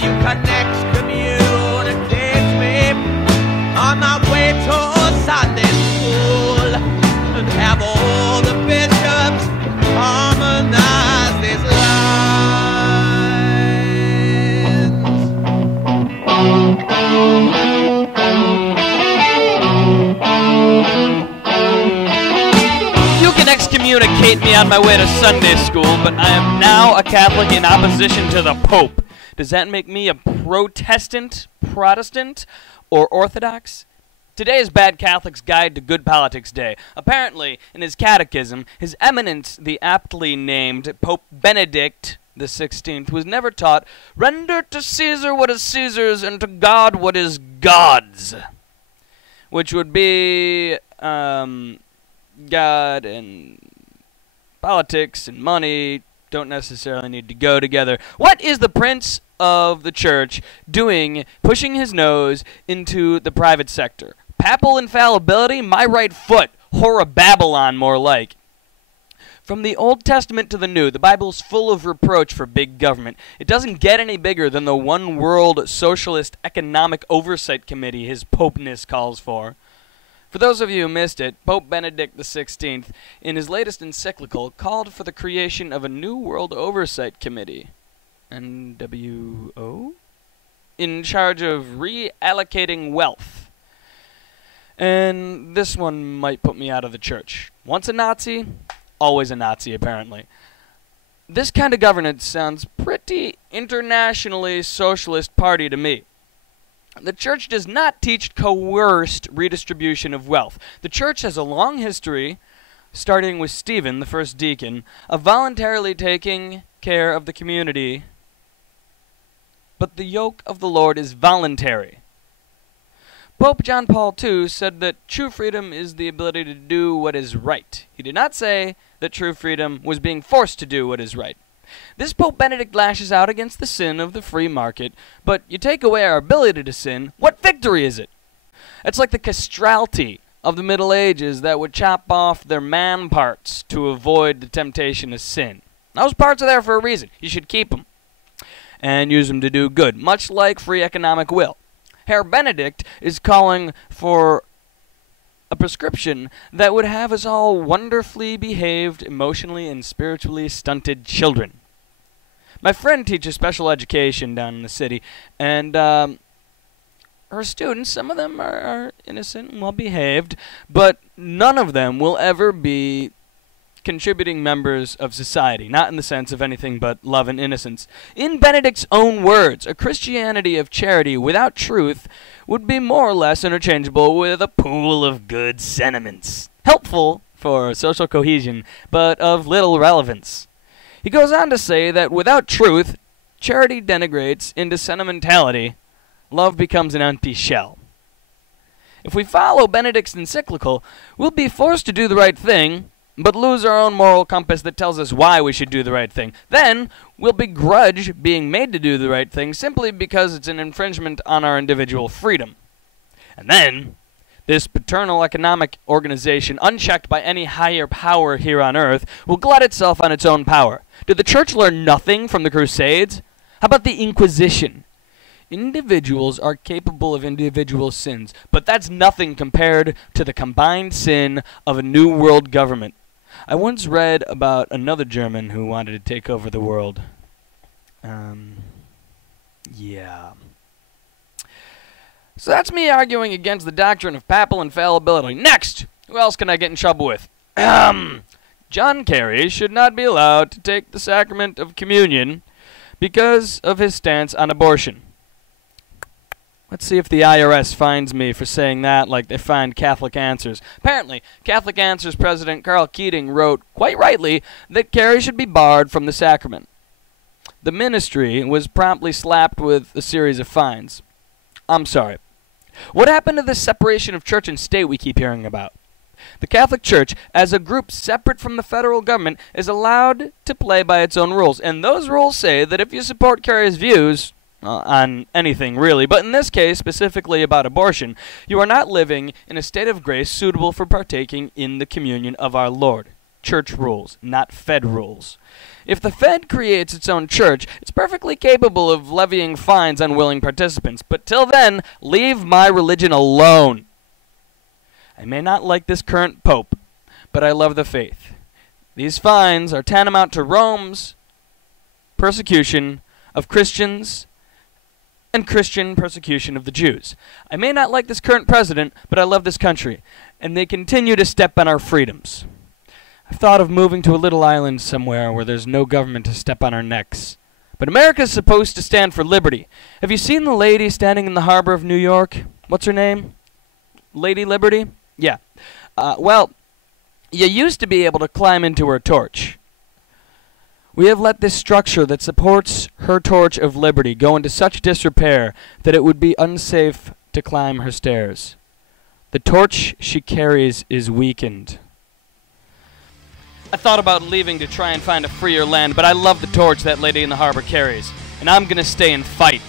you can excommunicate me on my way to Sunday school and have all the bishops harmonize these lines. You can excommunicate me on my way to Sunday school, but I am now a Catholic in opposition to the Pope. Does that make me a Protestant, Protestant, or Orthodox? Today is Bad Catholic's Guide to Good Politics Day. Apparently, in his catechism, His Eminence, the aptly named Pope Benedict XVI, was never taught, "Render to Caesar what is Caesar's, and to God what is God's," which would be, God and politics and money don't necessarily need to go together. What is the Prince of the Church doing, pushing his nose into the private sector? Papal infallibility? My right foot. Horror-Babylon, more like. From the Old Testament to the New, the Bible's full of reproach for big government. It doesn't get any bigger than the One World Socialist Economic Oversight Committee his Popeness calls for. For those of you who missed it, Pope Benedict XVI, in his latest encyclical, called for the creation of a New World Oversight Committee, NWO, in charge of reallocating wealth. And this one might put me out of the church. Once a Nazi, always a Nazi, apparently. This kind of governance sounds pretty internationally socialist party to me. The church does not teach coerced redistribution of wealth. The church has a long history, starting with Stephen, the first deacon, of voluntarily taking care of the community. But the yoke of the Lord is voluntary. Pope John Paul II said that true freedom is the ability to do what is right. He did not say that true freedom was being forced to do what is right. This Pope Benedict lashes out against the sin of the free market, but you take away our ability to sin, what victory is it? It's like the castrati of the Middle Ages that would chop off their man parts to avoid the temptation to sin. Those parts are there for a reason. You should keep them and use them to do good, much like free economic will. Herr Benedict is calling for a prescription that would have us all wonderfully behaved, emotionally and spiritually stunted children. My friend teaches special education down in the city, and her students, some of them are innocent and well behaved, but none of them will ever be contributing members of society, not in the sense of anything but love and innocence. In Benedict's own words, a Christianity of charity without truth would be more or less interchangeable with a pool of good sentiments. Helpful for social cohesion, but of little relevance. He goes on to say that without truth, charity degenerates into sentimentality. Love becomes an empty shell. If we follow Benedict's encyclical, we'll be forced to do the right thing, but lose our own moral compass that tells us why we should do the right thing. Then, we'll begrudge being made to do the right thing simply because it's an infringement on our individual freedom. And then, this paternal economic organization, unchecked by any higher power here on earth, will glut itself on its own power. Did the church learn nothing from the Crusades? How about the Inquisition? Individuals are capable of individual sins, but that's nothing compared to the combined sin of a new world government. I once read about another German who wanted to take over the world. Yeah. So that's me arguing against the doctrine of papal infallibility. Next! Who else can I get in trouble with? John Kerry should not be allowed to take the sacrament of communion because of his stance on abortion. Let's see if the IRS finds me for saying that like they find Catholic Answers. Apparently, Catholic Answers President Carl Keating wrote, quite rightly, that Kerry should be barred from the sacrament. The ministry was promptly slapped with a series of fines. I'm sorry. What happened to the separation of church and state we keep hearing about? The Catholic Church, as a group separate from the federal government, is allowed to play by its own rules. And those rules say that if you support Kerry's views, on anything really, but in this case specifically about abortion, you are not living in a state of grace suitable for partaking in the communion of our Lord. church rules, not Fed rules. If the Fed creates its own church, it's perfectly capable of levying fines on willing participants. But till then, leave my religion alone. I may not like this current pope, but I love the faith. These fines are tantamount to Rome's persecution of Christians and Christian persecution of the Jews. I may not like this current president, but I love this country, and they continue to step on our freedoms. I've thought of moving to a little island somewhere where there's no government to step on our necks. But America's supposed to stand for liberty. Have you seen the lady standing in the harbor of New York? What's her name? Lady Liberty? Yeah. Well, you used to be able to climb into her torch. We have let this structure that supports her torch of liberty go into such disrepair that it would be unsafe to climb her stairs. The torch she carries is weakened. I thought about leaving to try and find a freer land, but I love the torch that lady in the harbor carries, and I'm gonna stay and fight.